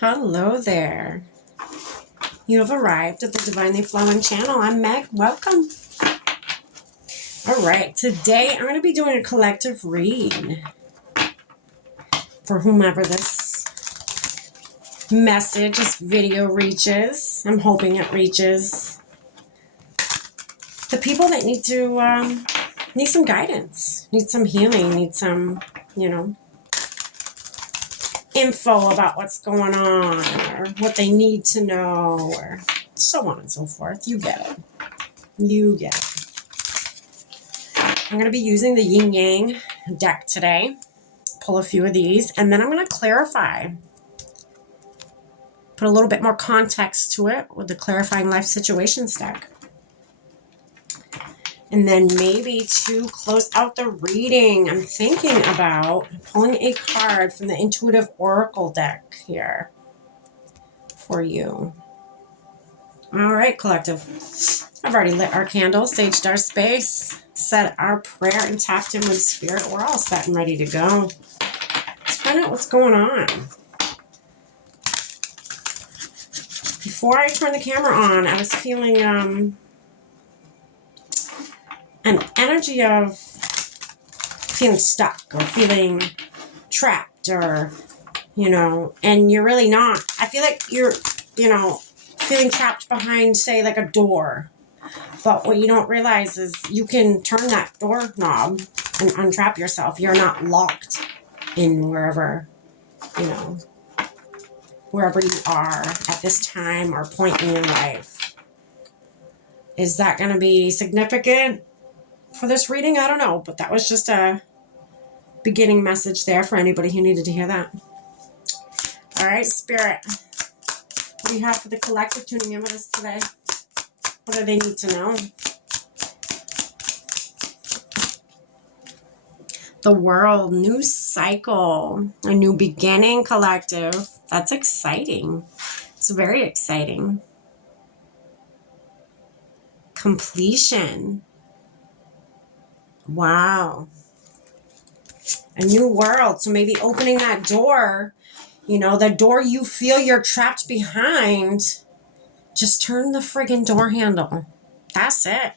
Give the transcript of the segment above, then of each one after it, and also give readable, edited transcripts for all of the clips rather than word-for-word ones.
Hello there. You have arrived at the Divinely Flowing channel. I'm Meg. Welcome. All right. Today I'm going to be doing a collective read for whomever this message, this video reaches. I'm hoping it reaches the people that need some guidance, need some healing, need some, info about what's going on or what they need to know or so on and so forth. You get it. You get it. I'm going to be using the Yin Yang deck today. Pull a few of these, and then I'm going to clarify. Put a little bit more context to it with the Clarifying Life Situations deck. And then maybe to close out the reading, I'm thinking about pulling a card from the Intuitive Oracle deck here for you. All right, collective. I've already lit our candles, saged our space, said our prayer, and tapped in with spirit. We're all set and ready to go. Let's find out what's going on. Before I turn the camera on, I was feeling an energy of feeling stuck or feeling trapped or, and you're really not. I feel like you're, feeling trapped behind, say, like a door. But what you don't realize is you can turn that doorknob and untrap yourself. You're not locked in wherever you are at this time or point in your life. Is that going to be significant for this reading? I don't know, but that was just a beginning message there for anybody who needed to hear that. All right, Spirit. What do you have for the collective tuning in with us today? What do they need to know? The world, new cycle, a new beginning, collective. That's exciting. It's very exciting. Completion. Wow. A new world. So maybe opening that door, the door you feel you're trapped behind, just turn the friggin' door handle. That's it.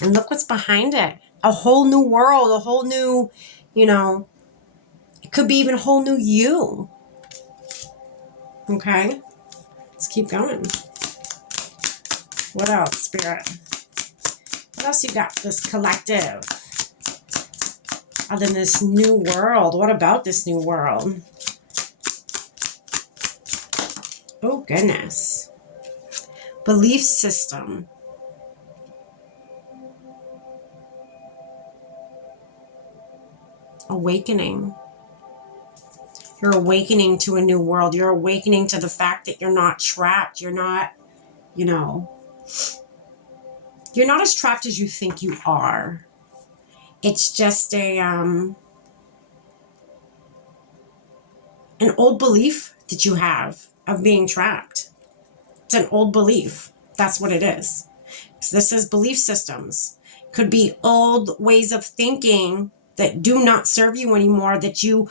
And look what's behind it. A whole new world, a whole new, it could be even a whole new you. Okay? Let's keep going. What else, Spirit? What else you got for this collective? Other than this new world. What about this new world? Oh, goodness. Belief system. Awakening. You're awakening to a new world. You're awakening to the fact that you're not trapped. You're not, you're not as trapped as you think you are. It's just an old belief that you have of being trapped. It's an old belief. That's what it is. So this is belief systems. Could be old ways of thinking that do not serve you anymore, that you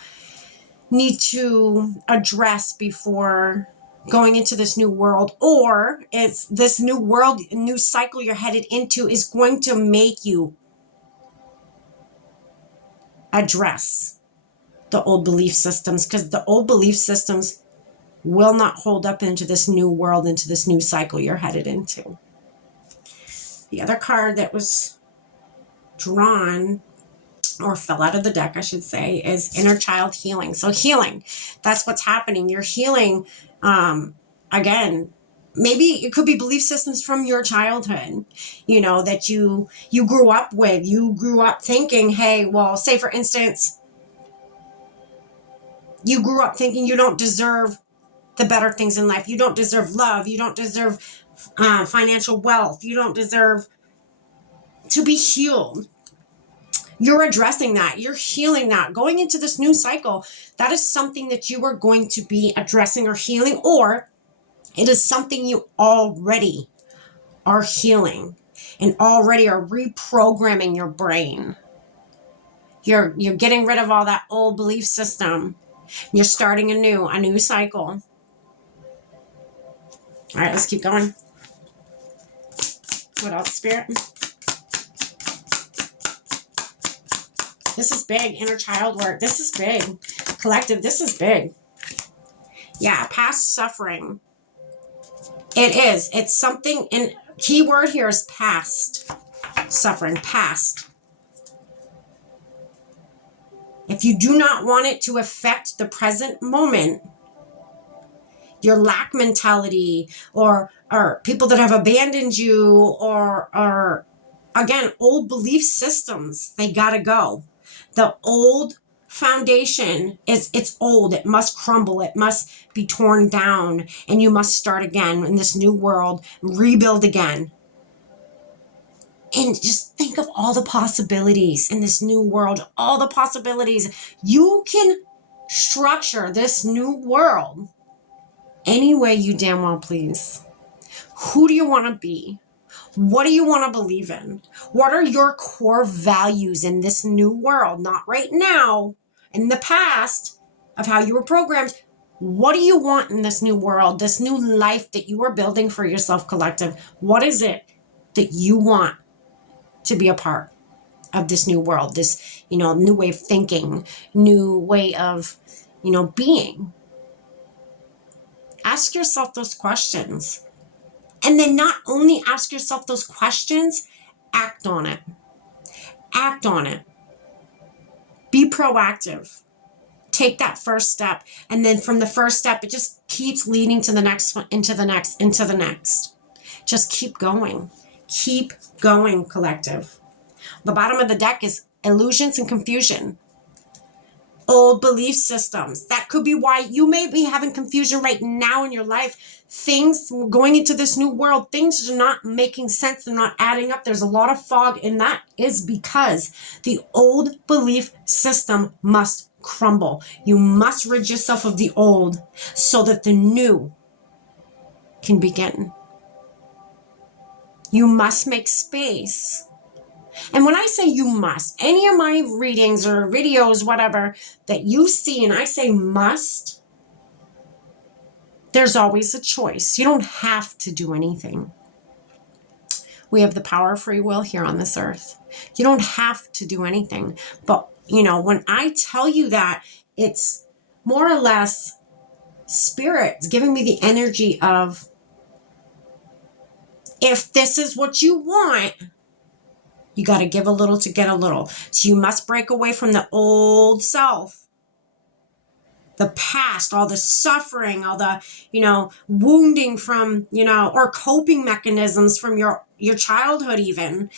need to address before going into this new world. Or it's this new world, new cycle you're headed into is going to make you address the old belief systems, because the old belief systems will not hold up into this new world, into this new cycle you're headed into. The other card that was drawn, or fell out of the deck, I should say, is inner child healing. So healing, that's what's happening. You're healing, again, maybe it could be belief systems from your childhood, that you grew up with. You grew up thinking, hey, well, say for instance, you grew up thinking you don't deserve the better things in life. You don't deserve love. You don't deserve financial wealth. You don't deserve to be healed. You're addressing that. You're healing that. Going into this new cycle, that is something that you are going to be addressing or healing, or it is something you already are healing and already are reprogramming your brain. You're getting rid of all that old belief system. You're starting a new cycle. All right, let's keep going. What else, Spirit? This is big. Inner child work. This is big. Collective, this is big. Yeah, past suffering. It is. It's something, and key word here is past suffering. Past. If you do not want it to affect the present moment, your lack mentality, or people that have abandoned you, or again, old belief systems, they gotta go. The old foundation it's old. It must crumble. It must be torn down, and you must start again in this new world, rebuild again. And just think of all the possibilities in this new world, all the possibilities. You can structure this new world any way you damn well please. Who do you want to be? What do you want to believe in? What are your core values in this new world? Not right now, in the past of how you were programmed. What do you want in this new world, this new life that you are building for yourself, collective? What is it that you want to be a part of this new world, this, new way of thinking, new way of, being? Ask yourself those questions. And then not only ask yourself those questions, act on it. Act on it. Be proactive. Take that first step. And then from the first step, it just keeps leading to the next one, into the next, into the next. Just keep going. Keep going, collective. The bottom of the deck is illusions and confusion. Old belief systems. That could be why you may be having confusion right now in your life. Things going into this new world, things are not making sense. They're not adding up. There's a lot of fog, and that is because the old belief system must crumble. You must rid yourself of the old so that the new can begin. You must make space. And when I say you must, any of my readings or videos, whatever, that you see and I say must, there's always a choice. You don't have to do anything. We have the power of free will here on this earth. You don't have to do anything. But, when I tell you that, it's more or less spirit giving me the energy of, if this is what you want, you got to give a little to get a little. So you must break away from the old self, the past, all the suffering, all the, wounding from, or coping mechanisms from your childhood even.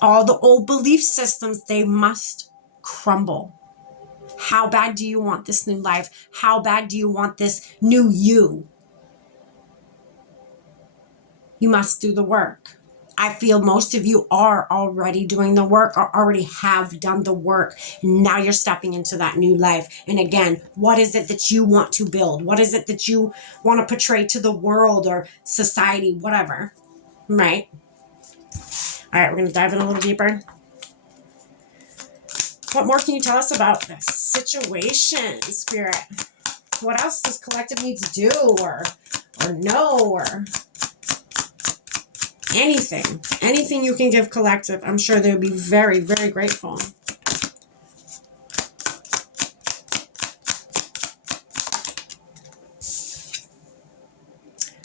All the old belief systems, they must crumble. How bad do you want this new life? How bad do you want this new you? You must do the work. I feel most of you are already doing the work, or already have done the work. Now you're stepping into that new life. And again, what is it that you want to build? What is it that you want to portray to the world or society, whatever, right? All right, we're going to dive in a little deeper. What more can you tell us about this situation, Spirit? What else does collective need to do or know, or anything you can give collective? I'm sure they would be very, very grateful.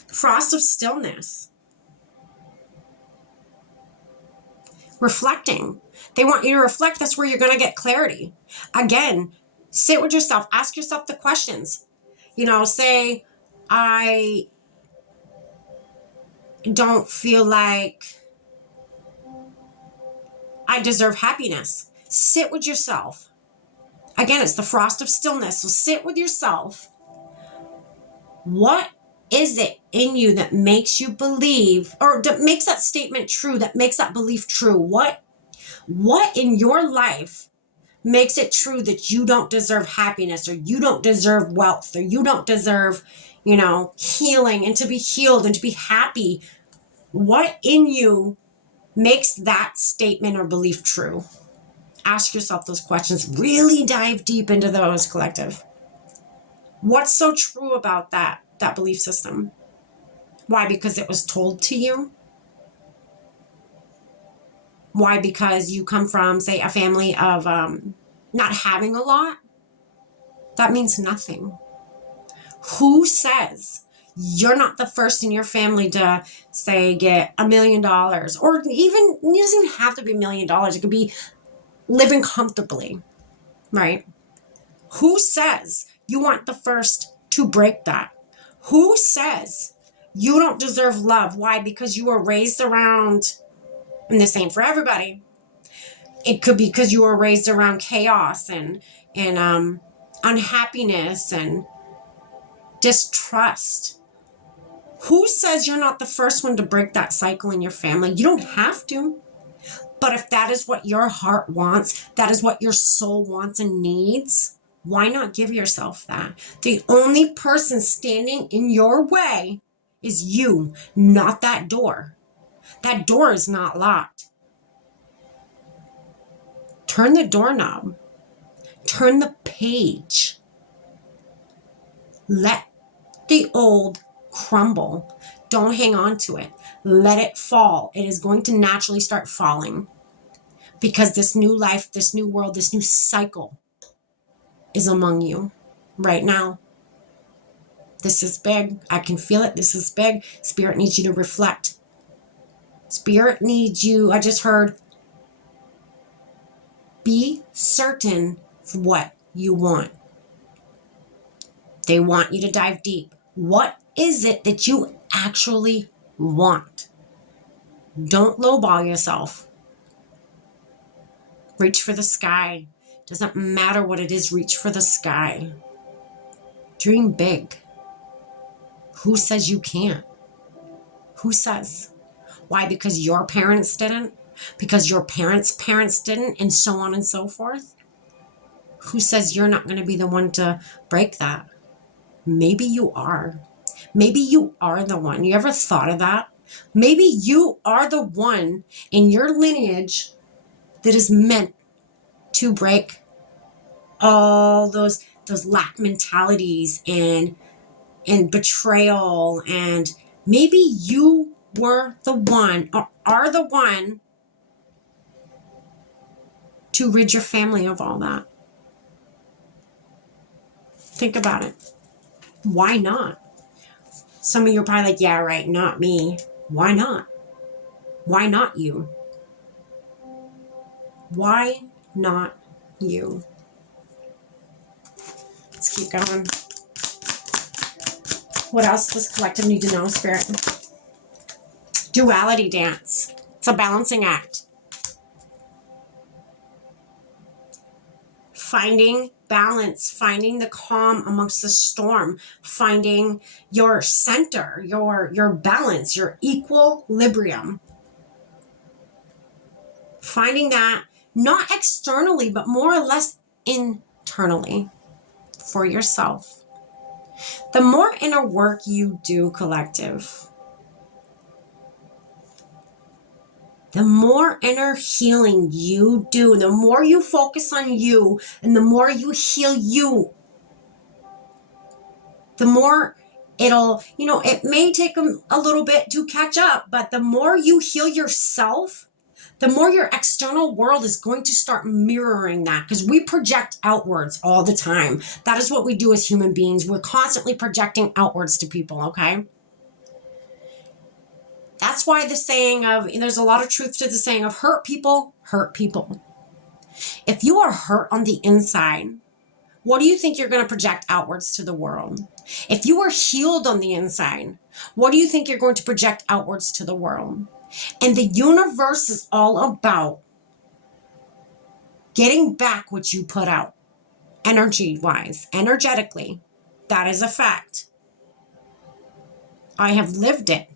Frost of stillness. Reflecting. They want you to reflect. That's where you're going to get clarity. Again, sit with yourself. Ask yourself the questions. Say, I don't feel like I deserve happiness. Sit with yourself. Again, it's the frost of stillness. So sit with yourself. What is it in you that makes you believe, or that makes that statement true, that makes that belief true? What in your life makes it true that you don't deserve happiness, or you don't deserve wealth, or you don't deserve, healing, and to be healed and to be happy? What in you makes that statement or belief true? Ask yourself those questions. Really dive deep into those, collective. What's so true about that that belief system. Why? Because it was told to you? Why? Because you come from, say, a family of not having a lot? That means nothing. Who says you're not the first in your family to, say, get $1 million? Or even, it doesn't have to be $1 million. It could be living comfortably, right? Who says you weren't the first to break that? Who says you don't deserve love? Why? Because you were raised around, and this ain't for everybody. It could be because you were raised around chaos and unhappiness and distrust. Who says you're not the first one to break that cycle in your family? You don't have to. But if that is what your heart wants, that is what your soul wants and needs, why not give yourself that? The only person standing in your way is you, not that door. That door is not locked. Turn the doorknob. Turn the page. Let the old crumble. Don't hang on to it. Let it fall. It is going to naturally start falling because this new life, this new world, this new cycle is among you right now. This is big. I can feel it. This is big. Spirit needs you to reflect. Spirit needs you. I just heard, be certain of what you want. They want you to dive deep. What is it that you actually want? Don't lowball yourself. Reach for the sky. Doesn't matter what it is, reach for the sky. Dream big. Who says you can't? Who says? Why? Because your parents didn't? Because your parents' parents didn't? And so on and so forth? Who says you're not going to be the one to break that? Maybe you are. Maybe you are the one. You ever thought of that? Maybe you are the one in your lineage that is meant to break all those lack mentalities and betrayal, and maybe you were the one or are the one to rid your family of all that. Think about it. Why not? Some of you are probably like, yeah, right, not me. Why not? Why not you? Why not you? Let's keep going. What else does collective need to know, Spirit? Duality dance. It's a balancing act. Finding balance, finding the calm amongst the storm, finding your center, your balance, your equilibrium. Finding that not externally, but more or less internally for yourself. The more inner work you do, collective, the more inner healing you do, the more you focus on you and the more you heal you, the more it'll, it may take a little bit to catch up, but the more you heal yourself, the more your external world is going to start mirroring that, because we project outwards all the time. That is what we do as human beings. We're constantly projecting outwards to people, okay? That's why the saying of, there's a lot of truth to the saying of hurt people hurt people. If you are hurt on the inside, what do you think you're going to project outwards to the world? If you are healed on the inside, what do you think you're going to project outwards to the world? And the universe is all about getting back what you put out, energy-wise, energetically. That is a fact. I have lived it.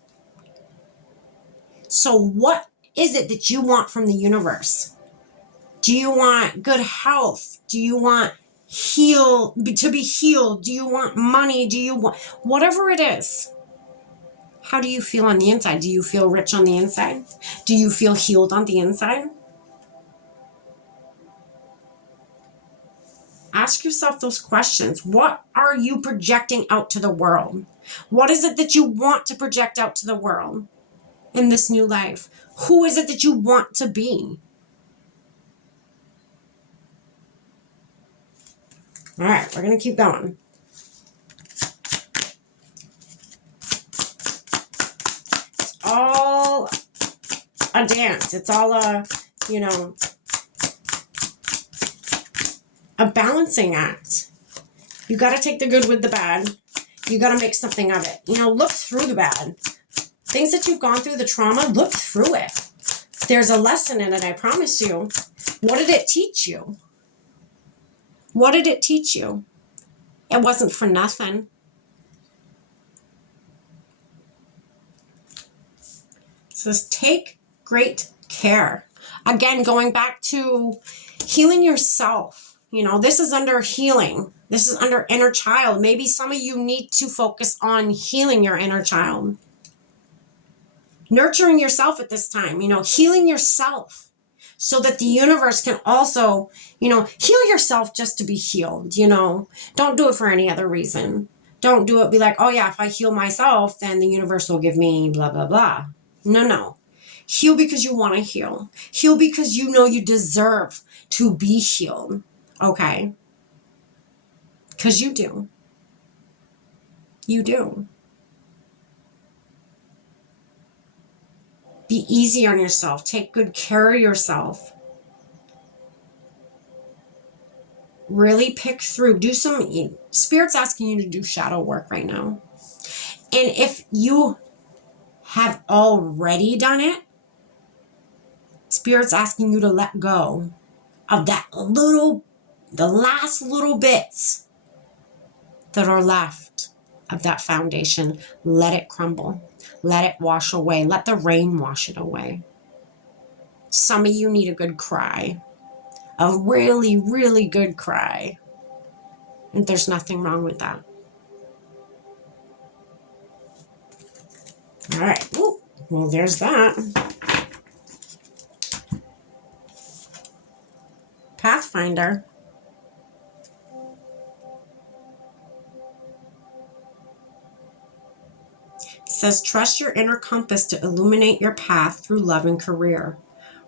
So what is it that you want from the universe? Do you want good health? Do you want to be healed? Do you want money? Do you want whatever it is? How do you feel on the inside? Do you feel rich on the inside? Do you feel healed on the inside? Ask yourself those questions. What are you projecting out to the world? What is it that you want to project out to the world in this new life? Who is it that you want to be? All right, we're going to keep going. It's all a dance. It's all a, a balancing act. You got to take the good with the bad. You got to make something of it. Look through the bad. Things that you've gone through, the trauma, look through it. There's a lesson in it, I promise you. What did it teach you? What did it teach you? It wasn't for nothing. It says, take great care. Again, going back to healing yourself. This is under healing. This is under inner child. Maybe some of you need to focus on healing your inner child. Nurturing yourself at this time, healing yourself so that the universe can also, heal yourself just to be healed, Don't do it for any other reason. Don't do it, be like, oh yeah, if I heal myself, then the universe will give me blah, blah, blah. No. Heal because you want to heal. Heal because you know you deserve to be healed. Okay? Because you do. You do. Be easy on yourself. Take good care of yourself. Really pick through. Do some, Spirit's asking you to do shadow work right now. And if you have already done it, Spirit's asking you to let go of the last little bits that are left of that foundation. Let it crumble. Let it wash away. Let the rain wash it away. Some of you need a good cry. A really, really good cry. And there's nothing wrong with that. All right. Ooh, well, there's that. Pathfinder. Says, trust your inner compass to illuminate your path through love and career,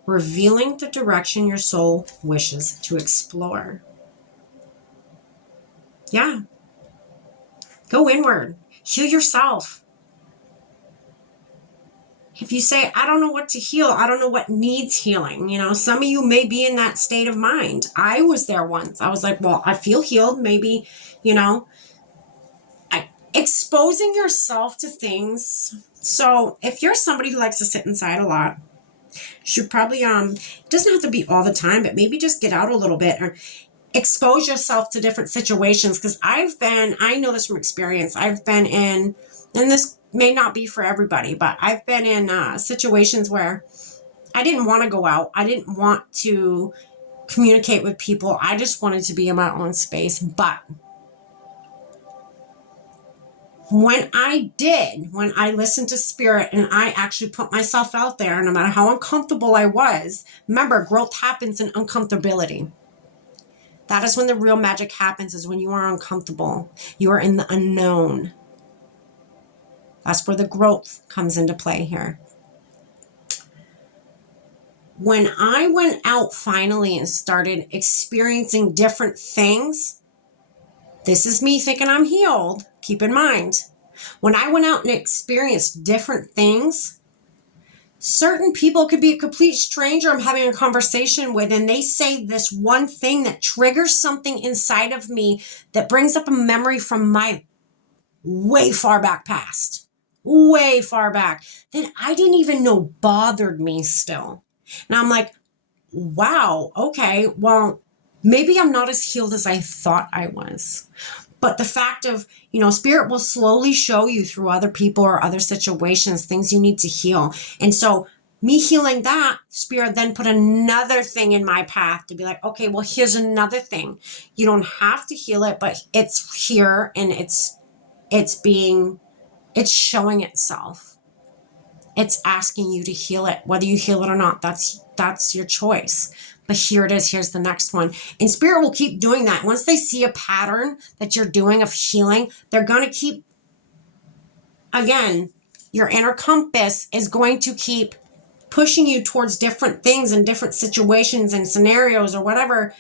revealing the direction your soul wishes to explore. Yeah. Go inward. Heal yourself. If you say, I don't know what to heal, I don't know what needs healing, some of you may be in that state of mind. I was there once. I was like, well, I feel healed. Maybe, exposing yourself to things. So if you're somebody who likes to sit inside a lot, you should probably, it doesn't have to be all the time, but maybe just get out a little bit or expose yourself to different situations. Because I know this from experience, I've been in, and this may not be for everybody, but I've been in situations where I didn't want to go out. I didn't want to communicate with people. I just wanted to be in my own space. But when I listened to Spirit and I actually put myself out there, no matter how uncomfortable I was, remember, growth happens in uncomfortability. That is when the real magic happens, is when you are uncomfortable. You are in the unknown. That's where the growth comes into play here. When I went out finally and started experiencing different things, this is me thinking I'm healed. Keep in mind, when I went out and experienced different things, certain people could be a complete stranger I'm having a conversation with, and they say this one thing that triggers something inside of me that brings up a memory from my way far back past, way far back, that I didn't even know bothered me still. And I'm like, wow, okay, well, maybe I'm not as healed as I thought I was. But the fact of, Spirit will slowly show you through other people or other situations, things you need to heal. And so me healing that, Spirit then put another thing in my path to be like, okay, well, here's another thing. You don't have to heal it, but it's here and it's showing itself. It's asking you to heal it. Whether you heal it or not, that's your choice. But here it is. Here's the next one. And Spirit will keep doing that. Once they see a pattern that you're doing of healing, they're going to keep, again, your inner compass is going to keep pushing you towards different things and different situations and scenarios or whatever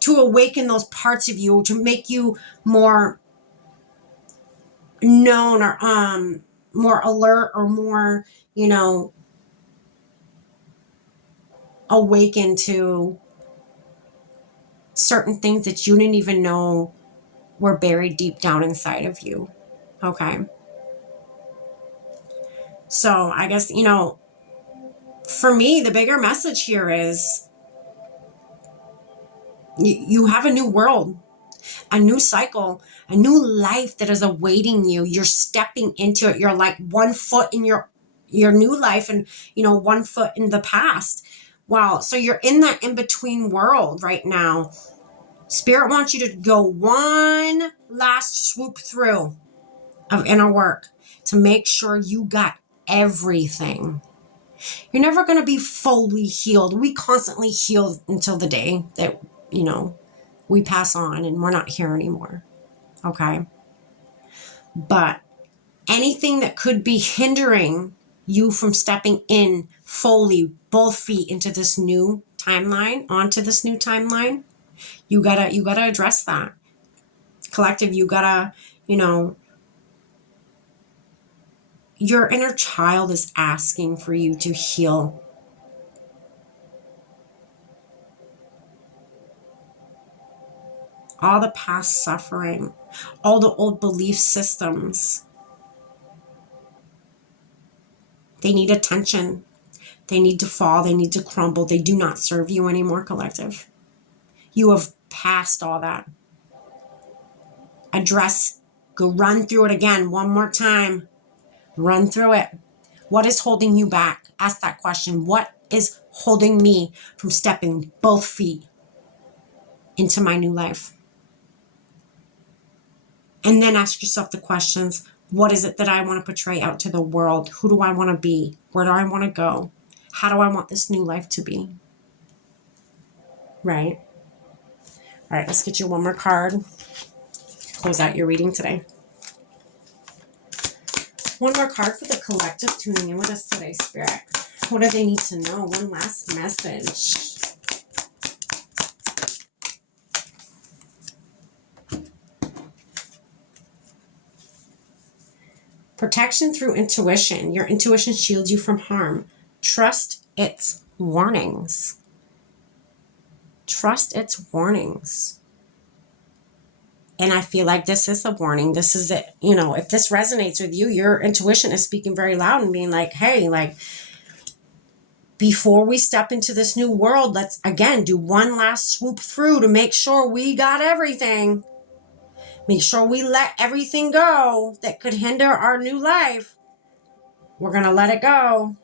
to awaken those parts of you, to make you more known or more alert or more, you know, awakened to certain things that you didn't even know were buried deep down inside of you. Okay. So I guess, you know, for me, the bigger message here is you have a new world, a new cycle, a new life that is awaiting you. You're stepping into it. You're like 1 foot in your new life and, you know, 1 foot in the past. Wow. So you're in that in-between world right now. Spirit wants you to go one last swoop through of inner work to make sure you got everything. You're never going to be fully healed. We constantly heal until the day that, you know, we pass on and we're not here anymore. Okay. But anything that could be hindering you from stepping in fully, both feet into this new timeline, onto this new timeline, you gotta address that. Collective, you gotta, you know, your inner child is asking for you to heal. All the past suffering, all the old belief systems, they need attention. They need to fall. They need to crumble. They do not serve you anymore, collective. You have passed all that. Address, go run through it again one more time. Run through it. What is holding you back? Ask that question. What is holding me from stepping both feet into my new life? And then ask yourself the questions. What is it that I want to portray out to the world? Who do I want to be? Where do I want to go? How do I want this new life to be? Right? All right, let's get you one more card. Close out your reading today. One more card for the collective tuning in with us today, Spirit. What do they need to know? One last message. Protection through intuition. Your intuition shields you from harm. Trust its warnings. Trust its warnings. And I feel like this is a warning. This is it. You know, if this resonates with you, your intuition is speaking very loud and being like, hey, like, before we step into this new world, let's, again, do one last swoop through to make sure we got everything. Make sure we let everything go that could hinder our new life. We're going to let it go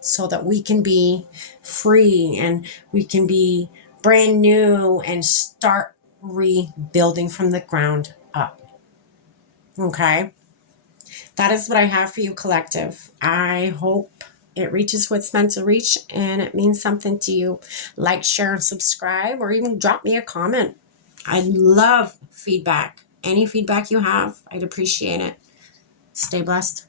so that we can be free and we can be brand new and start rebuilding from the ground up. Okay? That is what I have for you, collective. I hope it reaches what it's meant to reach and it means something to you. Like, share, and subscribe, or even drop me a comment. I love feedback. Any feedback you have, I'd appreciate it. Stay blessed.